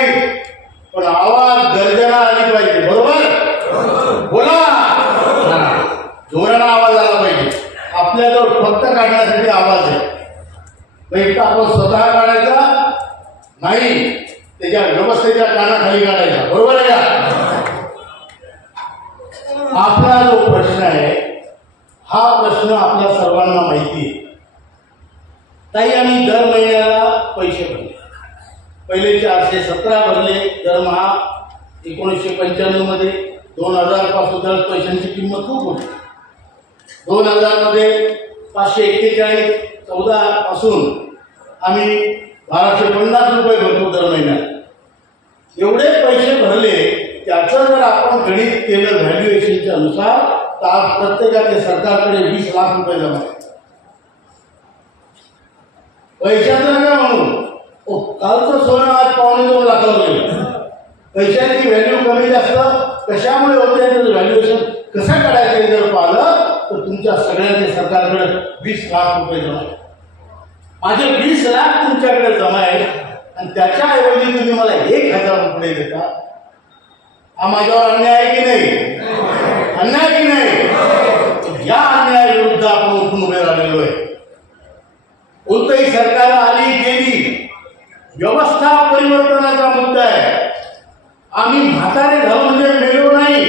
नाही, पण आवाज गर्जना आली पाहिजे. बरोबर? बोला, जोराला आवाज आला पाहिजे. आपल्याजवळ फक्त काढण्यासाठी आवाज आहे, पैसा आपण स्वतः काढायचा नाही, त्याच्या व्यवस्थेच्या कानाखाली काढायचा. बरोबर आहे का? आपला जो प्रश्न आहे हा प्रश्न आपल्या सर्वांना माहिती आहे. ताई, आम्ही दर महिन्याला पैसे भरले. पहिले 417 भरले दरमहा 1995 मध्ये. 2000 पासून तर पैशांची किंमत खूप होती. 2000 मध्ये 541 14 पासून आम्ही 1250 रुपये भरतो दर महिन्यात. एवढे पैसे भरले, त्याचं जर आपण गणित केलं व्हॅल्युएशनच्या नुसार, तर आज प्रत्येकाच्या सरकारकडे 20 लाख रुपये जमा आहेत. पैशाचं नका म्हणून, कालचं सोनं आज 2.25 लाखावर गेलं. पैशाची व्हॅल्यू कमी जास्त कशामुळे होते, त्याचं व्हॅल्युएशन कसं काढायचं जर पाहिलं तर तुमच्या सगळ्यांच्या सरकारकडे 20 लाख रुपये जमा आहेत. माझे 20 लाख तुमच्याकडे जमा आहेत आणि त्याच्याऐवजी तुम्ही मला 1000 रुपये देता. हा माझ्यावर अन्याय आहे की नाही? अन्याय की नाही? या अन्यायाविरुद्ध आपण उठून उभे राहिलेलो आहे. कोणतंही सरकार आली गेली, व्यवस्था परिवर्तनाचा मुद्दा आहे. आम्ही म्हातारे झालो म्हणजे मेलो नाही,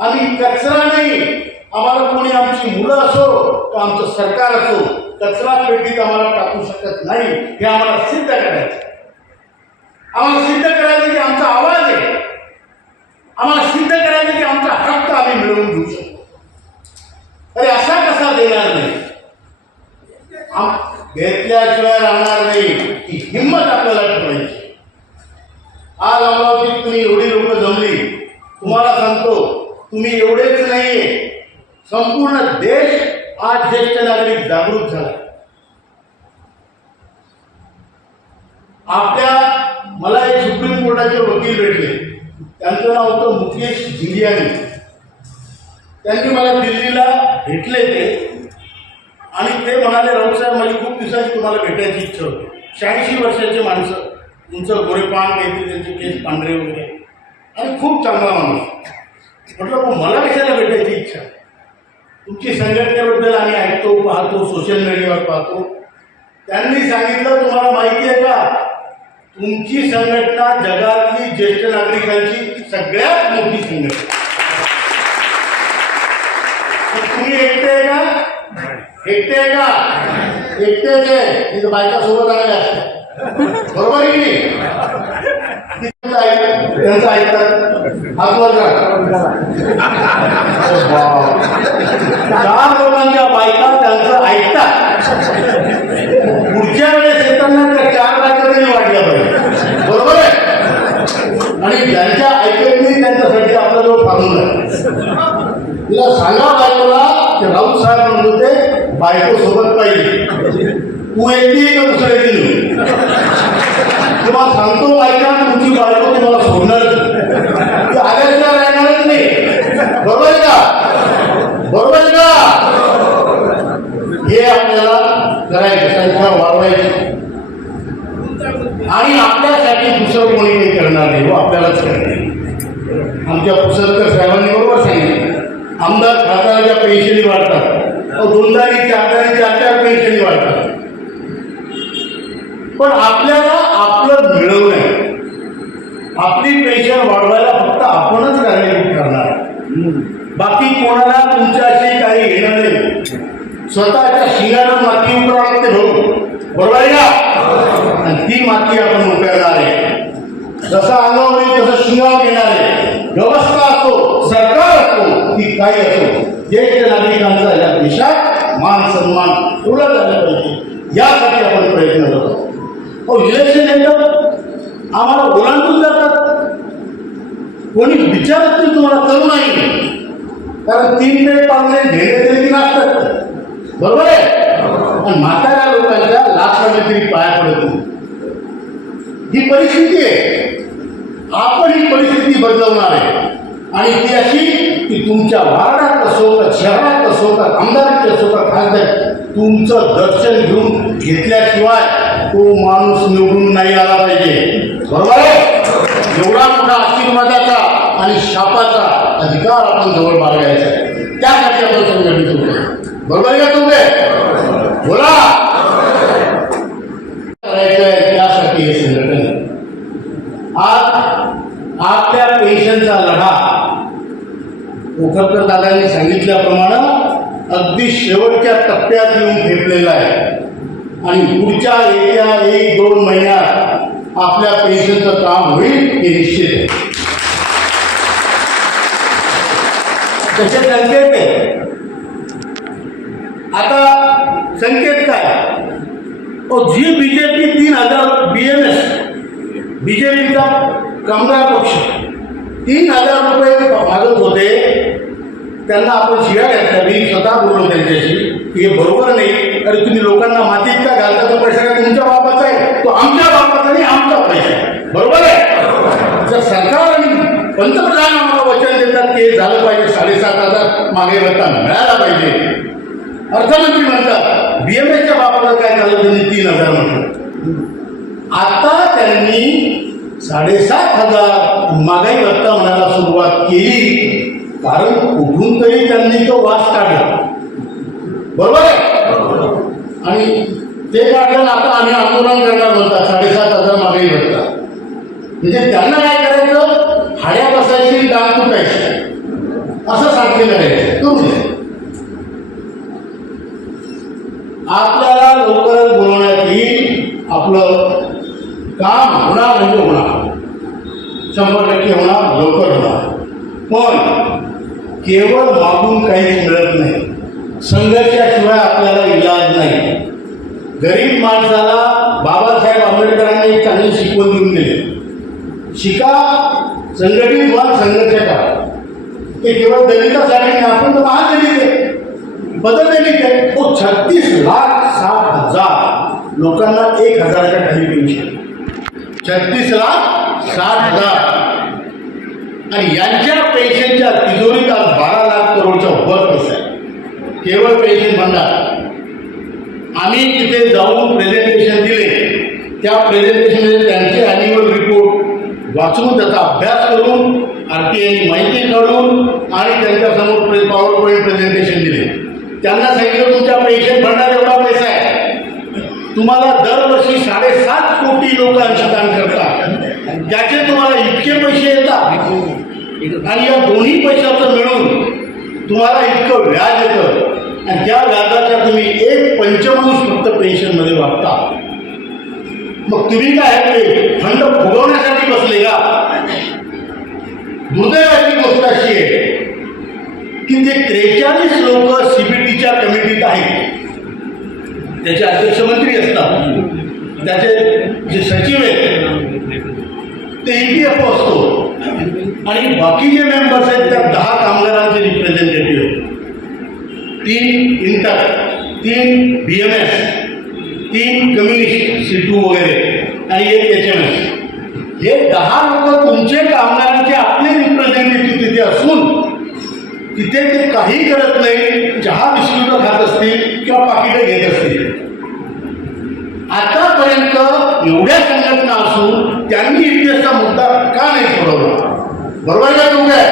आम्ही कचरा नाही. आम्हाला कोणी आमची मुलं असो किंवा आमचं सरकार असो, कचरा पेटीत आम्हाला टाकू शकत नाही. हे आम्हाला सिद्ध करायचं. आम्हाला सिद्ध करायचं की आमचा आवाज आहे. आम्हाला सिद्ध करायचं की आमचा हक्क आम्ही मिळवून घेऊ शकतो. अरे असा कसा देणार नाही? घेतल्याशिवाय राहणार नाही, ही हिंमत आपल्याला ठेवायची. आज अमरावतीत तुम्ही एवढी लोक जमली, तुम्हाला सांगतो, तुम्ही एवढेच नाहीये, संपूर्ण देश आज ज्येष्ठ नागरिक जागृत झाला. मला एक सुप्रीम कोर्टाचे वकील भेटले, त्यांचं नाव होतं मुकेश जिंगियानी. त्यांनी मला दिल्लीला भेटले ते, आणि ते म्हणाले, राऊत साहेब, माझी खूप दिवसाची तुम्हाला भेटायची इच्छा होती. 86 वर्षाचे माणसं, तुमचं गोरेपान घ्यायचे, त्यांचे केस पांढरे वगैरे, आणि खूप चांगला माणूस. म्हटलं, मला कशाला भेटायची इच्छा? तुमची संघटनेबद्दल आम्ही ऐकतो, पाहतो, सोशल मीडियावर पाहतो. त्यांनी सांगितलं, तुम्हाला माहिती आहे का, तुमची संघटना जगातली ज्येष्ठ नागरिकांची सगळ्यात मोठी संघटना. तुम्ही एकटे आहे का? एकटे आहे का? एकटेच आहे. तिथं बायका सोबत आलेल्या असतात. बरोबर आहे की नाही? त्यांचं ऐकतात. हातवर 4 लोकांच्या बायका त्यांचं ऐकतात. पुढच्या वेळेस येताना त्या 4 बायका तरी वाटल्या पाहिजे. बरोबर आहे? आणि ज्यांच्या ऐकत नाही त्यांच्यासाठी आपल्याजवळ थांबून आहे. तिला सांगा बायकोला, ते राऊत साहेब म्हणत होते, बायको सोबत पाहिजे. तू एकटी का दुसरं एकटी? तुम्हाला सांगतो बायका, तुमची बायको तुम्हाला सोडणार, ती आल्याशिवाय राहणारच नाही. बरोबर आहे का? बरोबर आहे का? हे आपल्याला करायचं, संख्या वाढवायची, आणि आपल्यासाठी दुसरं कोणी काही करणार नाही, व आपल्यालाच करणार. आमच्या पुसलकर साहेबांनी बरोबर सांगितलं, आमदार खासदाराच्या पेन्शनी वाढतात, 2दारी 4दारी 4 पेन्शनी वाढतात. पण आपल्याला आपलं मिळवणं आहे. आपली पेन्शन वाढवायला फक्त आपणच कारणीभूत करणार, बाकी कोणाला तुमच्याशी काही घेणं नाही. स्वतःच्या शिंगानं माती उकरावं ते भाऊ. बरोबर आहे का? आणि ती माती आपण उकरणार आहे. जसं अंगावर येईल तसं शिंगावर घेणार आहे. व्यवस्था असो, सरकार असो, ती काही असो, ज्येष्ठ नागरिकांचा या देशात मान सन्मान ठेवला झाला पाहिजे, यासाठी आपण प्रयत्न करतो. इलेक्शन येतं, आम्हाला ओलांडून जातात. कोणी विचारत नाही तुम्हाला, करू नाही, कारण 3 ते 5 घेणे नसतात. बरोबर आहे? आणि म्हाताऱ्या लोकांच्या लाखाने तरी पाया पडत नाही. ही परिस्थिती आहे. आपण ही परिस्थिती बदलवणार आहे, आणि ती अशी की तुमच्या वार्डात असो, का शहरात असो, का आमदारात असो, का खासदार, तुमचं दर्शन घेऊन घेतल्याशिवाय तो माणूस निवडून नाही आला पाहिजे. बरोबर आहे? एवढा मोठा आशीर्वादाचा आणि शापाचा अधिकार आपण जवळ बाळगायचा आहे. त्यासाठी आपण संघटित होतो. बरोबर आहे का तुम्ही? बोला. करायचं आहे त्यासाठी हे संघटन. आज आपल्या पेन्शनचा लढा कोकणकर दादांनी सांगितल्याप्रमाणे अगदी शेवटच्या टप्प्यात येऊन ठेपलेला आहे आणि पुढच्या येत्या 1-2 महिन्यात आपल्या पेन्शनचं काम होईल हे निश्चित आहे. तसे संकेत आहे. आता संकेत काय? जी बीजेपी 3,000 BMS बीजेपीचा कामगार पक्ष 3,000 रुपये मागत होते. त्यांना आपण शिव्या घातल्या. मी स्वतः बोललो त्यांच्याशी की हे बरोबर नाही. अरे तुम्ही लोकांना मातीत का घालता? तो पैसा काय तुमच्या बापाचा आहे? तो आमच्या बापाचा नाही, आमचा पैसा आहे. बरोबर आहे. जर सरकार आणि पंतप्रधान आम्हाला वचन देतात की हे झालं पाहिजे, 7,500 मागे रक्कम मिळायला पाहिजे. अर्थमंत्री म्हणतात BMSच्या बापाला काय झालं? त्यांनी 3,000 म्हटलं. आता त्यांनी 7,500 महागाई भत्ता म्हणायला सुरुवात केली. कारण कुठून तरी त्यांनी तो वास काढला. बरोबर आहे. आणि ते काढलं. आता आम्ही आंदोलन करणार म्हणतात 7,500 महागाई भत्ता. म्हणजे त्यांना काय करायचं? हाड्या बसायची, डाग तुटायची, असं सारखे करायचं. करू नये. आपल्याला लवकरच बोलवण्यात येईल. आपलं काम होणार म्हणजे होणार, 100% होणार, लवकर होणार. पण केवळ मागून काहीच मिळत नाही. संघर्षाशिवाय आपल्याला इलाज नाही. गरीब माणसाला बाबासाहेब आंबेडकरांनी एक चांगली शिकवण देऊन दिली. शिका, संघटित व्हा, संघर्ष करा. ते केवळ दलितासाठी नाही. आपण तर महादलित आहे, बदललेली आहे. 36,60,000 लोकांना 1,000च्या खाली पेन्शन. 36,60,000 आणि यांच्या पेन्शनच्या तिजोरीत आज 12 लाख करोडच्या वर पैसा आहे. केवळ पेन्शन भंडार. आम्ही तिथे जाऊन प्रेझेंटेशन दिले. त्या प्रेझेंटेशनमध्ये त्यांचे ॲन्युअल रिपोर्ट वाचून त्याचा अभ्यास करून RTIनी माहिती काढून आणि त्यांच्यासमोर पॉवर पॉईंट प्रेझेंटेशन दिले. त्यांना सांगितलं तुमच्या पेन्शन भंडार एवढा पैसा आहे. तुम्हाला दरवर्षी 7.5 कोटी लोक अंशदान करतात. त्याचे तुम्हाला इतके पैसे येतात आणि या दोन्ही पैशाचं मिळून तुम्हाला इतकं व्याज येतं आणि त्या व्याजाचा तुम्ही 1/5 फक्त पेन्शनमध्ये वाटता. मग तुम्ही काय फंड फुगवण्यासाठी बसले का? दुर्दैवाची गोष्ट अशी आहे की ते 43 लोक CBTच्या कमिटीत आहेत. त्याचे अध्यक्ष मंत्री असतात, त्याचे जे सचिव आहेत ते EPFO असतो आणि बाकी जे मेंबर्स आहेत त्या 10 कामगारांचे रिप्रेझेंटेटिव्ह आहेत. 3 इंटर, 3 BMS, 3 कम्युनिस्ट C2 वगैरे आणि 1 HMS. हे 10 लोक तुमचे कामगारांचे आपले रिप्रेझेंटेटिव्ह तिथे असून तिथे ते काही करत नाही. चहा बिस्किटं खात असतील किंवा पाकिटं घेत असतील. आतापर्यंत एवढ्या संघटना असून त्यांनी इतिहासचा मुद्दा का नाही सोडवला? बरोबर का? तुमच्या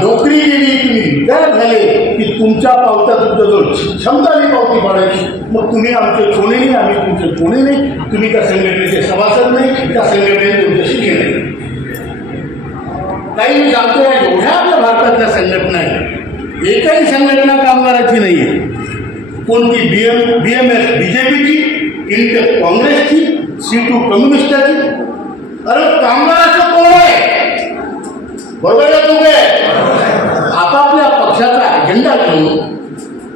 नोकरी गेली, तुम्ही रिटायर झाले की तुमच्या पावत्या तुमच्या जो क्षमताने पावती पाडायची. मग तुम्ही आमचे कोणी नाही, आम्ही तुमचे कोणी नाही. तुम्ही त्या संघटनेचे सभासद नाही, त्या संघटनेने तुमच्याशी घेणे. काही मी सांगतोय एवढ्या आपल्या भारतातल्या संघटना आहेत, एकही संघटना कामगाराची नाही आहे. कोणती BMS BJPची, इंटर काँग्रेसची, C2 कम्युनिस्टाची. अरे कामगाराचं कोण आहे? बरोबर आहे तुम्ही? आपापल्या पक्षाचा अजेंडा घेऊन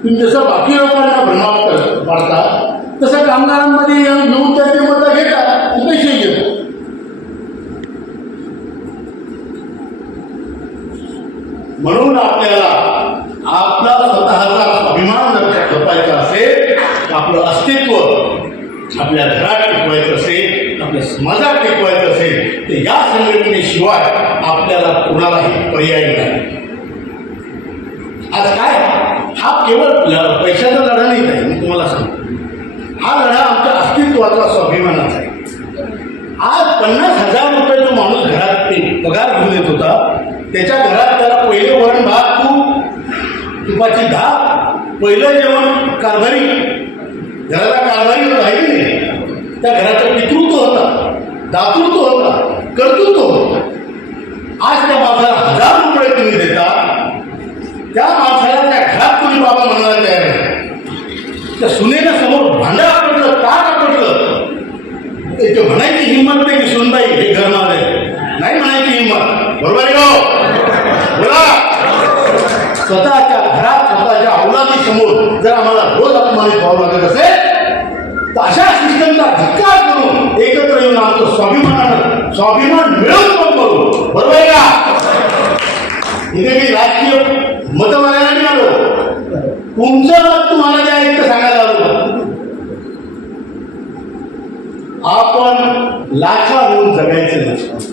तुम्ही जसं बाकी लोकांना भ्रमात पाडता तसं कामगारांमध्ये येऊन त्याचे मतं घेतात, पैसे घेतो. म्हणून आपल्याला आपला स्वतःचा अभिमान जर जपायचा असेल, आपलं अस्तित्व आपल्या घरात टिकवायचं असेल, आपल्या समाजात टिकवायचं असेल तर या संघटनेशिवाय आपल्याला कोणालाही पर्याय नाही. आज काय हा केवळ पैशाचा लढा नाही आहे. मी तुम्हाला सांगतो, हा लढा आमच्या अस्तित्वाचा स्वाभिमानाचा आहे. आज 50,000 रुपये जो माणूस घरात पगार घेऊन येत होता, त्याच्या घरात त्याला पहिले वरण भात, तुपाची डाळ, पहिलं जेवण कारभारी, घराला कारभारी राहिली नाही, त्या घराचं पितृत्व होता, दातृत्व होता, कर्तृत्व होतं. आज त्या माणसाला 1000 रुपये तुम्ही देता, त्या माणसाला त्या घरात तुम्ही बाबा म्हणायला तयार नाही. त्या सुनेला समोर भांडं आपटलं, ताट आपटलं, ते म्हणायची हिंमत नाही की सुनबाई हे घर माझं आहे, नाही म्हणायची हिंमत. बरोबर आहे का? बोला. स्वतःच्या घरात स्वतःच्या अवलादी समोर जर आम्हाला रोज अपमानित व्हावं लागत असेल तर अशा सिस्टमचा धिक्कार करून एकत्र येऊन आमचं स्वाभिमान मिळवून पण करू. बरोबर आहे का? इथे मी राजकीय मत मागायला नाही आलो, तुमचं मत तुम्हाला त्या एक सांगायला आलो. आपण लाचा होऊन जगायचं नसतं.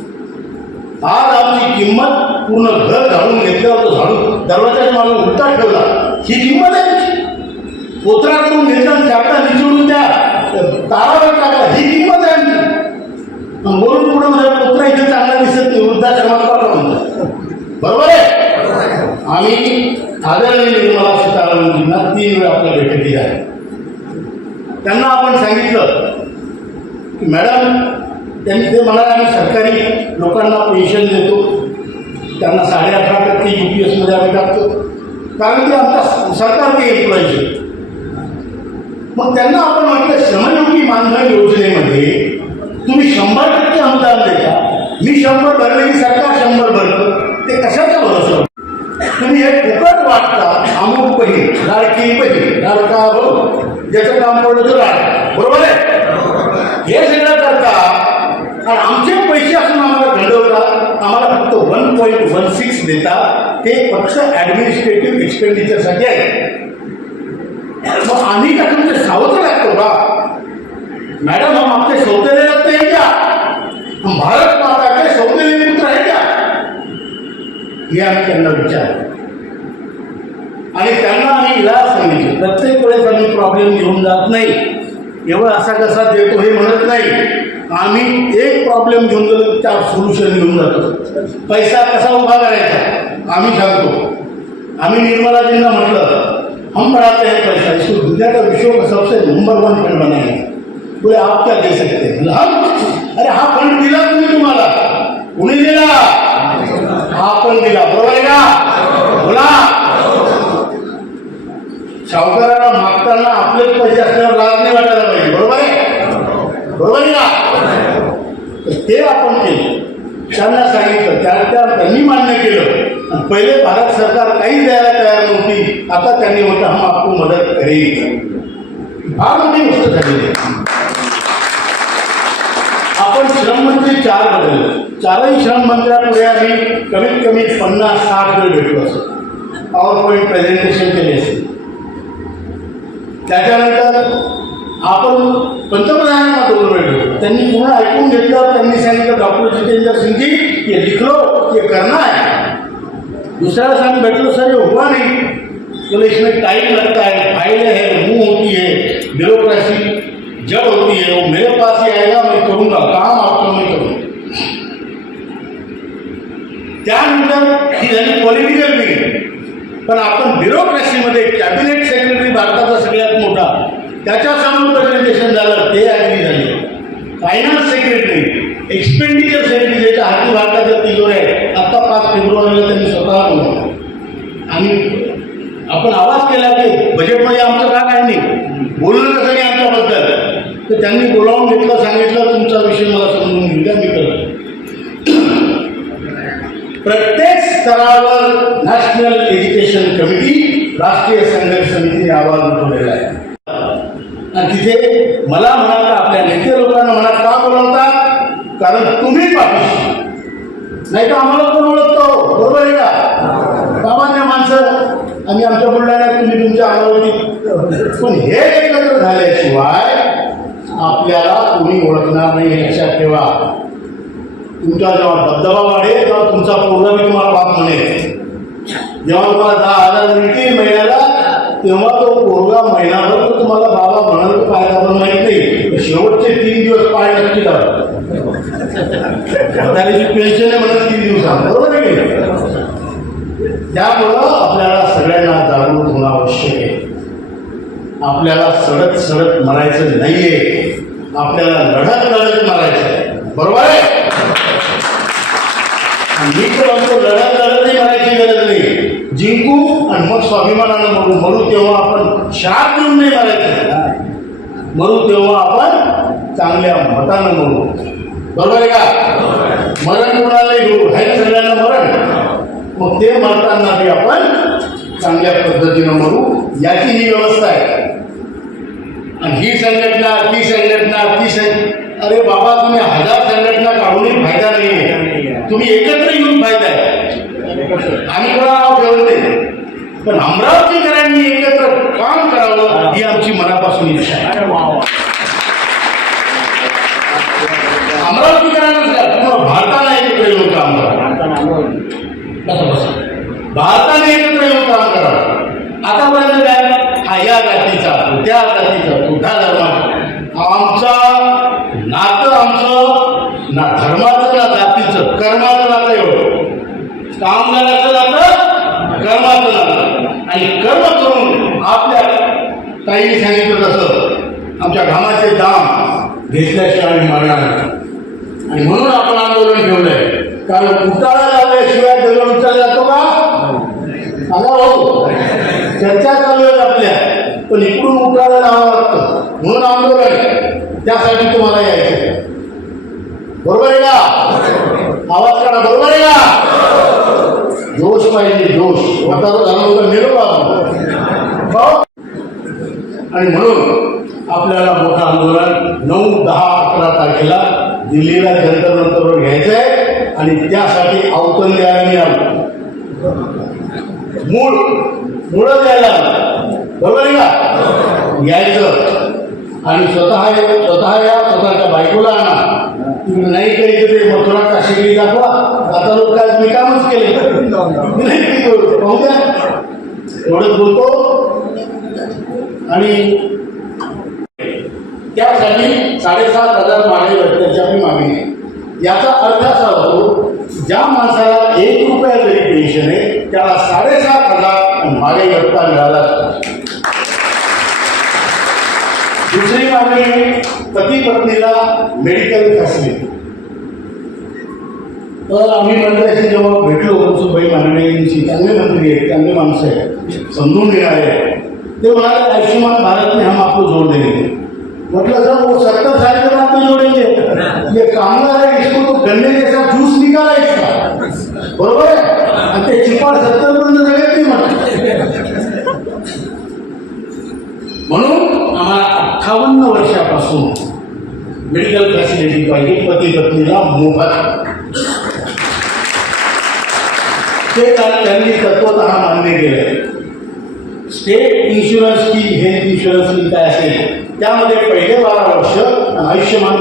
आज आमची किंमत पूर्ण घर झाडून घेतल्यावर तो झाडून दरवाजाच्या मागे उलटा ठेवला, ही किंमत आहे. पोत्रा करून घेतला, चाकला निचडून त्या तारावर टाकला, ही किंमत आहे. वरून पुढे माझ्या पोत्रा इथे चांगला दिसत नाही, वृद्धाश्रमात पाठवा म्हणतात. बरोबर आहे. आम्ही आदरणीय निर्मला सीतारामनजींना 3 वेळा आपल्या बैठकीत आहे. त्यांना आपण सांगितलं की मॅडम, त्यांनी ते म्हणाले आम्ही सरकारी लोकांना पेन्शन देतो, त्यांना 18.5% UPS आम्ही टाकतो, कारण ते आमचा सरकारचे एम्प्लॉईज. मग त्यांना आपण म्हटलं श्रमयोगी मानधन योजनेमध्ये तुम्ही 100% अनुदान देता, मी 100 भरले की सरकार 100 भरतं, ते कशाचं भरोसा? तुम्ही हे फुकट वाटता. अमुक बहीण, लाडकी बहीण, लाडका भाऊ, ज्याचं काम पडलं तो लाड. बरोबर आहे. हे सगळं करता आणि आमचे पैसे असून आम्हाला घडवता, आम्हाला फक्त 1.16 देता, ते फक्त ॲडमिनिस्ट्रेटिव्ह एक्सपेंडिचरसाठी आहे. मग आम्ही का तुमचे सावत्र लागतो का? मॅडम, हम आपके सौतेले लगते हैं क्या? हम भारत माता के सौतेले पुत्र आहे क्या? हे आम्ही त्यांना विचारलं आणि त्यांना आम्ही इलाज सांगितलं. प्रत्येक वेळेस आम्ही प्रॉब्लेम घेऊन जात नाही, एवढं असा कसा देतो हे म्हणत नाही. आम्ही एक प्रॉब्लेम घेऊन गेलो, 4 सोल्युशन घेऊन जातो. पैसा कसा उभा करायचा आम्ही सांगतो. आम्ही निर्मलाजींना म्हटलं हम पढ़ाते हैं पैसा, इसको दुनिया का विश्व का सबसे नंबर 1 फंड बनाएंगे. बोले आप क्या दे सकते हैं? हम अरे हा फंड दिला तुम्ही, तुम्हाला कुणी दिला? आपण दिला. बरोबर आहे का? बोला. सावकाराला मागताना आपलेच पैसे असल्यावर लाज नाही वाटायला पाहिजे. बरोबर आहे? बरोबर आहे का? ते आपण केलं, त्यांना सांगितलं, त्यांनी मान्य केलं. पहिले भारत सरकार काही द्यायला तयार नव्हती, आता त्यांनी म्हटलं हम आपको मदत करेल. फार मोठी गोष्ट झालेली आहे. आपण श्रममंत्री 4 बदलले, 4ही श्रममंत्र्यापुढे आम्ही कमीत कमी 50-60 वेळ भेटलो असतो, पॉवर पॉईंट प्रेझेंटेशन केले असेल. त्याच्यानंतर आपण पंतप्रधानांना 2 वेळ भेटलो. त्यांनी पूर्ण ऐकून घेतलं. त्यांनी सांगितलं डॉक्टर जितेंद्र सिंह जी ये लिख लो, ये करना है. दूसरा सांग बैठो सर ये हुआ नहीं, बोले इसमें टाइम लगता है, फाइलें है, मुँह होती है, ब्यूरोक्रेसी जब होती है, वो मेरे पास ही आएगा, मैं करूँगा काम, आपको मैं करूँगा. त्यानंतर ही झाली पॉलिटिकल मीटिंग. पण आपण ब्युरोक्रेसीमध्ये कॅबिनेट सेक्रेटरी भारताचा सगळ्यात मोठा, त्याच्यासमोर प्रेझेंटेशन झालं, ते ॲग्री झाले. फायनान्स सेक्रेटरी, एक्सपेंडिचर सेक्रेटरी, ज्याच्या हाती भारताच्या तिजोऱ्या आहे, आता 5 फेब्रुवारीला त्यांनी स्वतः बोलवलं. आणि आपण आवाज केला की बजेटमध्ये आमचं का काय नाही, बोललं कसं नाही आमच्याबद्दल. तर त्यांनी बोलावून घेतलं, सांगितलं तुमचा विषय मला समजून घेऊया, मी करतो. प्रत्येक स्तरावर नॅशनल एज्युकेशन कमिटी, राष्ट्रीय संघर्ष समितीने आवाज उठवलेला आहे. आणि तिथे मला म्हणा, आपल्या नेते लोकांना म्हणा, का बोलवतात? कारण तुम्ही पाठीशी, नाही तर आम्हाला कोण ओळखतो? बरोबर आहे का? सामान्य माणसं आम्ही आमच्या बुलढाण्यात, तुम्ही तुमच्या अमरावतीत. पण हे एकत्र झाल्याशिवाय आपल्याला कोणी ओळखणार नाही, हे लक्षात ठेवा. तुमचा जेव्हा दबदबा वाढेल तेव्हा तुमचा पोरगा मी तुम्हाला बाप म्हणेल. जेव्हा तुम्हाला 10,000 मिळतील महिन्याला, तेव्हा तो पोरगा महिनाभर तो तुम्हाला बाबा म्हणाल, फायदा पण माहीत नाही. शेवटचे 3 दिवस पाय नक्की लावतात. म्हातारीची पेन्शन आहे म्हणून 3 दिवसात, बरोबर आहे की? त्यामुळं आपल्याला सगळ्यांना जागरूक होणं आवश्यक आहे. आपल्याला सडत सडत मरायचं नाहीये, आपल्याला लढत लढत मरायचं आहे, बरोबर आहे? मी तर म्हणतो लढत लढतही मरायची गरज नाही, जिंकू आणि मग स्वाभिमानानं मरू. मरू तेव्हा आपण शाप देऊन नाही मरायचं, मरू तेव्हा आपण चांगल्या मतानं मरू, बरोबर आहे का? मरण कोणाला घेऊ आहे सगळ्यांना मरण, मग ते मरताना बी आपण चांगल्या पद्धतीनं मरू, याची ही व्यवस्था आहे. आणि ही संघटना ती संघटना अरे बाबा, तुम्ही 1000 संघटना काढूनही फायदा नाही, तुम्ही एकत्र येऊन फायदा आहे. आम्ही कोणा नाव ठेवलं नाही, पण अमरावतीकरांनी एकत्र काम करावं ही आमची मनापासून इच्छा आहे. अमरावतीकरांना भारताला एकत्र येऊन काम करा, भारताने एकत्र येऊन काम करा. आतापर्यंत काय, हा या जातीचा त्या जातीचा कुठला धर्माचा, आमचा नातं आमचं ना धर्माचं ना जातीचं, कर्माचं नातं एवढं. कामगाराचं नातं कर्माचं नातं, आणि कर्म करून आपल्या ताईने सांगितलं तसं आमच्या घामाचे दाम घेतल्याशिवाय आम्ही मरणार नाही. आणि म्हणून आपण आंदोलन ठेवलंय, कारण उतारा लावल्याशिवाय दगड उचलला जातो का? सांगा भाऊ, चर्चा चालू आहेत आपल्या, पण इकडून उतारा लावावं लागतं, म्हणून आंदोलन. त्यासाठी तुम्हाला यायचं, बरोबर आहे का? आवाज काढा, बरोबर आहे का? जोश पाहिजे, जोश. वातावरण झालं होतं निरोप. आणि म्हणून आपल्याला मोठं आंदोलन 9, 10, 11 तारखेला दिल्लीला जंतर मंतरवर घ्यायचं आहे. आणि त्यासाठी अवतरण द्यायला मी आलो, मुळं द्यायला, बरोबर आहे का? यायचं आणि स्वतः स्वतःच्या बायकोला आणा. तुम्ही नाही केली तर मथुरा काशीगिरी दाखवा. आता लोक काय मी कामच केले नाही, पाहू द्या, एवढंच बोलतो. आणि त्यासाठी 7,500 मागे भेटण्याची आपली मागणी आहे. याचा अर्थ असा होतो, ज्या माणसाला 1 रुपया जरी पेन्शन आहे त्याला 7,500 मागे भत्ता मिळाला. दुसरी मागणी, पती पत्नीला मेडिकल फॅसिलिटी. तर आम्ही मंत्र्याशी जेव्हा भेटलो, मनसुखभाई माननीयांची, चांगले मंत्री आहेत, चांगले माणसं आहेत, समजून घेणारे आहेत, ते म्हणाले आयुष्यमान भारत में हम आपको जोड़ देंगे. मतलब सर वो 70 साल के बाद तो जोड़ेंगे, ये कामगार है, इसको तो गन्ने जैसा जूस निकाला इसका, बरोबर है? आणि ते चिपाड 70 पर्यंत जगत नाही म्हणून आम्हाला 58 वर्षापासून मेडिकल फॅसिलिटी पाहिजे, पती पत्नीला मोफत. ते त्यांनी तत्वतः मान्य केलं. स्टेट इन्शुरन्स की हेल्थ इन्शुरन्स की काय असेल त्यामध्ये पहिले 12 वर्ष, आयुष्यमान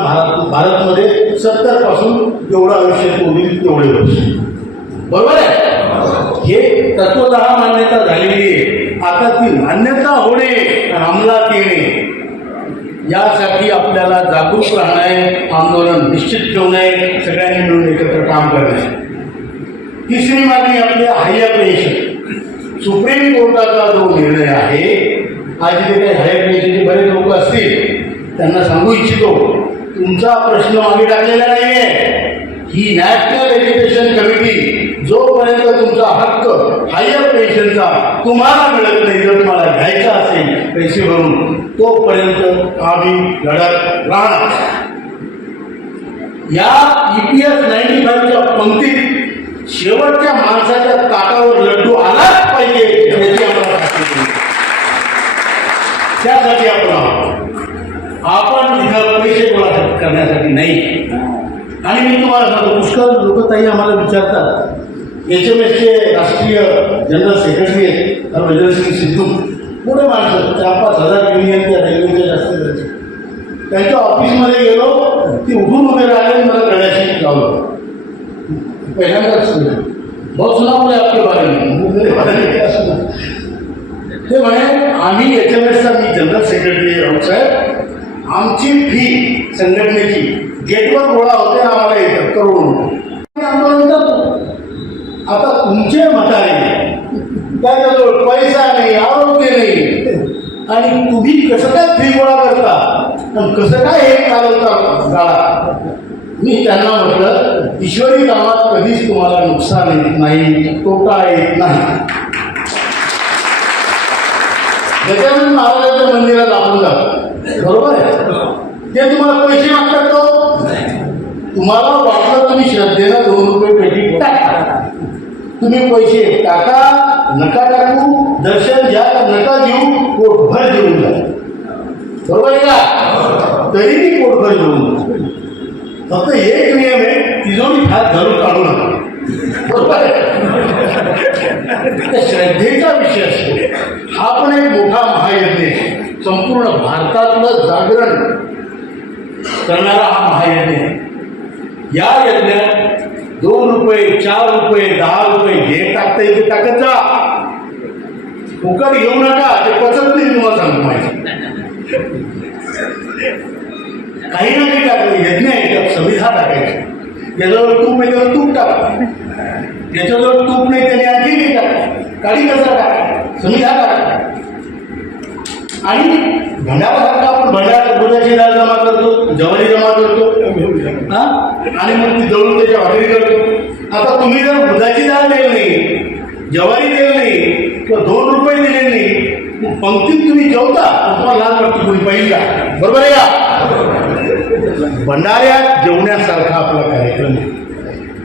भारतमध्ये 70 पासून जेवढं आयुष्य होईल तेवढे वर्ष, बरोबर आहे? हे तत्वतः मान्यता झालेली आहे. आता ती मान्यता होणे, अंमलात येणे, यासाठी आपल्याला जागरूक राहणं आहे, आंदोलन निश्चित ठेवणं आहे, सगळ्यांनी मिळून एकत्र काम करणं आहे. तिसरी मागणी आपली हायर पेन्शन. सुप्रीम कोर्टाचा जो निर्णय आहे, आज इथे काही हायर पेन्शनचे बरेच लोक असतील, त्यांना सांगू इच्छितो, तुमचा प्रश्न मागे टाकलेला नाही आहे. ही नॅशनल एज्युकेशन कमिटी जोपर्यंत तुमचा हक्क हायर पेन्शनचा तुम्हाला मिळत नाही, जर तुम्हाला घ्यायचा असेल पैसे भरून, तोपर्यंत आम्ही लढत राहणार. या EPS 95च्या पंक्तीत शेवटच्या माणसाच्या ताटावर लड्डू आलाच पाहिजे याची आम्हाला खात्री. त्यासाठी आपण इथं पैसे गोळा करण्यासाठी नाही. आणि मी तुम्हाला सांगतो, पुष्कळ लोक ताई आम्हाला विचारतात, HMSचे राष्ट्रीय जनरल सेक्रेटरी आहेत हरभजन सिंग सिद्धू, पुढे माणसं 4-5 हजार युनियन त्या रेल्वेच्या जास्त, त्यांच्या ऑफिसमध्ये गेलो, ती उठून उभे राहिले, मला गळ्याशी लावलं. पहिल्यांदाच बहुत सुना बोले आपके बारे में, क्या सुना? ते म्हणे आम्ही HMSचा, मी जनरल सेक्रेटरी राऊत साहेब, आमची फी संघटनेची गेटवर गोळा होते आम्हाला येतात करोड आंदोलन करतो. आता तुमचे म्हातारे त्याच्याजवळ पैसा नाही, आरोग्य नाही, आणि तुम्ही कसं काय फी गोळा करता आणि कसं काय हे चालवता गाळा. मी त्यांना म्हटलं ईश्वरी कामात कधीच तुम्हाला नुकसान येत नाही, तोटा येत नाही. गजानन महाराजांच्या मंदिरात आपण जातो, बरोबर आहे, ते तुम्हाला पैसे मागतात तो तुम्हाला वाटलं तुम्ही श्रद्धेनं 2 रुपये पेटी टाका, तुम्ही पैसे टाका नका टाकू, दर्शन घ्या नका घेऊ, पोटभर जेवून जा, बरोबर आहे का. तरी ती पोटभर जेवून जा. फक्त एक नियम आहे, तिजोरी हात धरून काढू नका, बरोबर आहे. श्रद्धेचा विषय असतो. हा पण एक मोठा महायज्ञ आहे. संपूर्ण भारतातलं जागरण करणारा हा महायज्ञ आहे. या यज्ञात 2 रुपये 4 रुपये 10 रुपये जे टाकता येते टाकत जा, फुकट घेऊ नका, ते पचत नाही तुम्हाला सांगतो माहिती. काही ना काही टाकायचं, यज्ञ आहे त्यात समिधा टाकायची. ज्याजवळ तूप आहे त्याला तूप टाका, ज्याच्याजवळ तूप नाही त्याने आणखी नाही टाका, काळी कचरा टाका, समिधा टाका. आणि भंडारासारखा आपण भंडाराची डाळ जमा करतो, ज्वारी जमा करतो, हा, आणि मग ती जळून त्याच्या भाकरी करतो. आता तुम्ही जर दुधाची डाळ दिली नाही, ज्वारी दिली नाही, किंवा 2 रुपये दिले नाही, पंक्तीत तुम्ही जेवता, तुम्हाला लाज वाटतो कोणी पहिला, बरोबर आहे का. भंडाऱ्यात जेवण्यासारखा आपला कार्यक्रम आहे,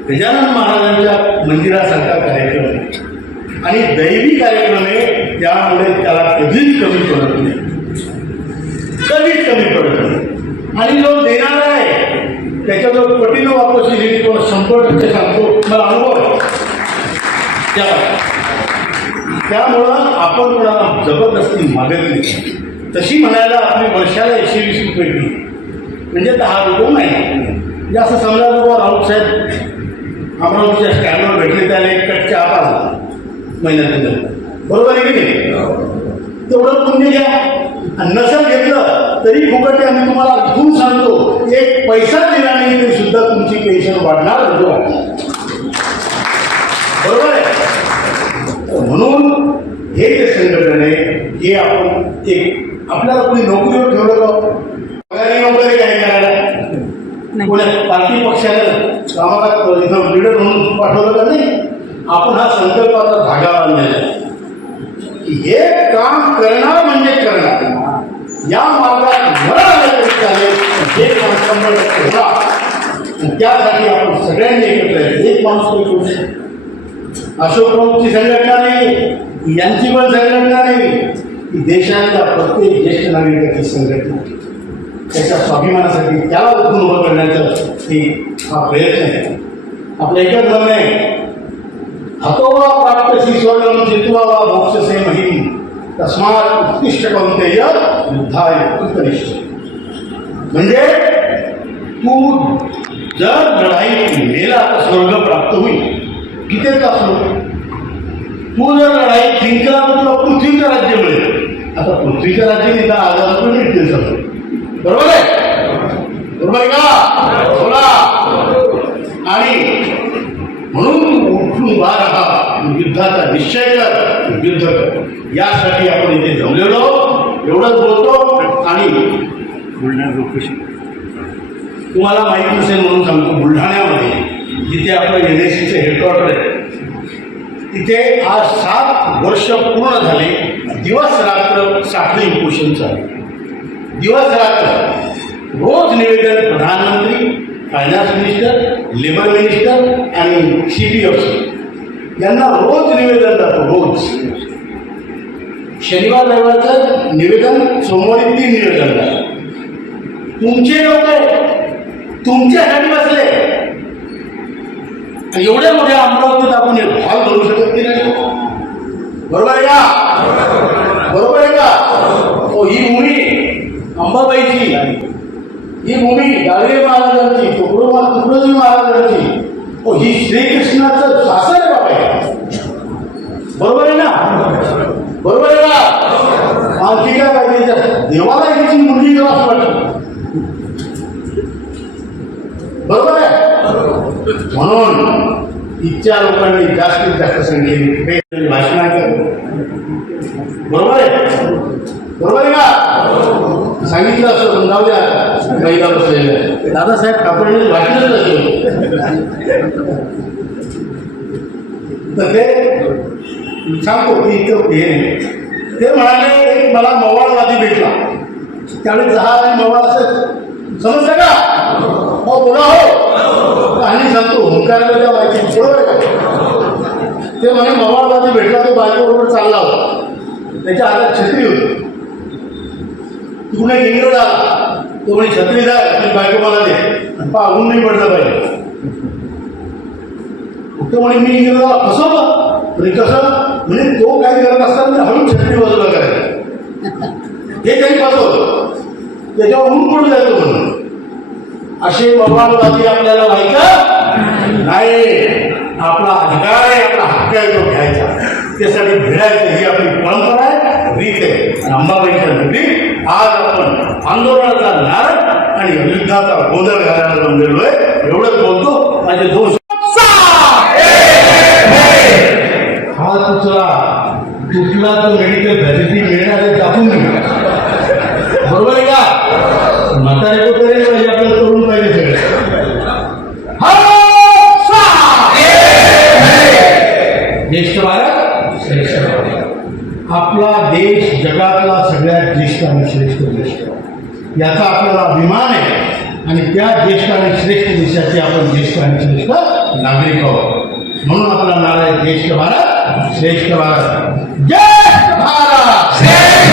गजानन महाराजांच्या मंदिरासारखा कार्यक्रम आहे, आणि दैवी कार्यक्रम आहे, त्यामुळे त्याला कधीच कमी पडत नाही, कधीच कमी पडत नाही. आणि जो देणारा आहे त्याच्याजवळ पटीनं वापस येईल, तो 100% सांगतो, मला अनुभव आहे. त्यामुळं आपण कोणाला जबरदस्ती मागत नाही. तशी म्हणायला आपली वर्षाला 120 रुपये फी, म्हणजे 10 रुपये नाही. म्हणजे असं समजा बाबा राऊत साहेब अमरावतीच्या स्टँडवर भेटले, त्याला 1 कट चहा पाजला महिन्यात, बरोबर आहे की नाही. तेवढं पुण्य घ्या, आणि नसेल घेतलं तरी फुकट आहे. आम्ही तुम्हाला घेऊन सांगतो, 1 पैसा दिला नाही तरी सुद्धा तुमची पेन्शन वाढणार, बरोबर आहे. म्हणून हे जे संघटन आहे हे आपण एक आपल्याला कोणी नोकरीवर ठेवलं का, पगारी नोकरी काय करायला, कोणा पार्टी पक्षाला कामाला इथं लीडर म्हणून पाठवलं का नाही. आपण हा संकल्पाचा धागा बांधलेला आहे की हे काम करणार म्हणजे करणार, या मार्गात न आलं तरी चालेल, हे काम 100% होणार. त्यासाठी आपण सगळ्यांनी एकत्र आहे. एक माणूस काही करू शकतो. अशोक राऊतची संघटना नाही, यांची पण संघटना नाही, ही देशातल्या प्रत्येक ज्येष्ठ नागरिकाची संघटना, त्याच्या स्वाभिमानासाठी त्याला उठून उभं करण्याचा हा प्रयत्न आहे. आपलं एकच म्हणणं आहे, हतोवा प्राप्तसी स्वर्गम चित्वा वा मोक्षसे महिम तस्मात् उत्तिष्ठ कौंतेय युद्धाय कृतनिश्चय. म्हणजे तू जर लढाईत मेला तर स्वर्ग प्राप्त होईल, कितीच असलो. तू जर लढाईत जिंकला तर तुला पृथ्वीचं राज्य मिळेल. आता पृथ्वीचं राज्य निघा 1000 रुपये मिळतील सगळं, बरोबर आहे, बरोबर आहे का, बोला. आणि म्हणून उठून उभा राहा, युद्धाचा निश्चय कर, युद्ध कर. यासाठी आपण इथे जमलेलो. एवढंच बोलतो. आणि तुम्हाला माहिती नसेल म्हणून सांगतो, बुलढाण्यामध्ये जिथे आपलं NSCचं हेडक्वार्टर आहे, तिथे आज 7 वर्ष पूर्ण झाले. दिवस रात्र साखळी उपोषण चालू, दिवस रात्र रोज निवेदन प्रधानमंत्री, फायनान्स मिनिस्टर, लेबर मिनिस्टर आणि CPF यांना रोज निवेदन जातो. रोज शनिवार रविवारचं निवेदन, सोमवारी 3 निवेदन जातं. तुमचे लोक तुमच्यासाठी बसले. एवढ्या मोठ्या अमरावतीत आपण एक हॉल भरू शकत नाही, बरोबर आहे का, बरोबर आहे का. ही भूमी अंबाबाईची, ही भूमी गाडगे महाराजांची, तुकडोजी महाराजांची, ही श्रीकृष्णाचं शासन आहे, बरोबर आहे ना, बरोबर आहे का. आणखी काय पाहिजे, देवाला याची मुलगी असं वाटत. बरोबर आहे. म्हणून इच्छा लोकांनी जास्तीत जास्त संख्येने भाषण ऐकावं. बरोबर आहे. बरोबर आहे का? सांगितलं असं जाऊ द्या महिला बसलेल्या दादासाहेब कापडे भाषणच नसतो. तर ते सांगतो की इतकं हे नाही. ते म्हणाले एक मला मवाळवादी भेटला. त्यावेळी जहाज आणि मवाळ असत समजलं का? हो बोला. हो कहाणी सांगतो हुंकाराच्या बायकी बरोबर आहे का? ते म्हणे मवाळवादी भेटला. तो बायकोबरोबर चालला होता. त्याच्या हातात छत्री होती. तिकडून एक इंग्रज आला. तो म्हणे छत्री द्या तुम्ही बायको मला दे ऊन नाही पडलं पाहिजे. तो म्हणे मी इंग्रजाला फसवलं. म्हणजे कसं म्हणजे तो काही करत असताना हळून छत्री बाजूला करायचं हे काही फसवलं. त्याच्यावर ऊन पडून जायचं म्हणून. असे मवाळवादी आपल्याला व्हायचं नाही. आपला अधिकार आहे, आपला हक्क आहे तो घ्यायचा. त्यासाठी भिडायचं ही आपली परंपरा आहे, रीत आहे. अंबाबाईच्या रीत आज आपण आंदोलनाचा नारळ आणि युद्धाचा गोंधळ घालायला जमलेलो आहे. एवढंच बोलतो. माझे दोष हा तुझा तुटला तर मेडिकल फॅसिलिटी मिळणार आहे दाखवून मिळणार. बरोबर आहे का? म्हातारे तो करेल पाहिजे आपल्याला करून पाहिजे सगळं. ज्येष्ठ भारत श्रेष्ठ भारत. आपला देश जगातला सगळ्यात ज्येष्ठ आणि श्रेष्ठ देश याचा आपल्याला अभिमान आहे. आणि त्या ज्येष्ठ आणि श्रेष्ठ देशाचे आपण ज्येष्ठ आणि श्रेष्ठ नागरिक आहोत. म्हणून आपला नारा आहे ज्येष्ठ भारत श्रेष्ठ भारत. ज्येष्ठ भारत.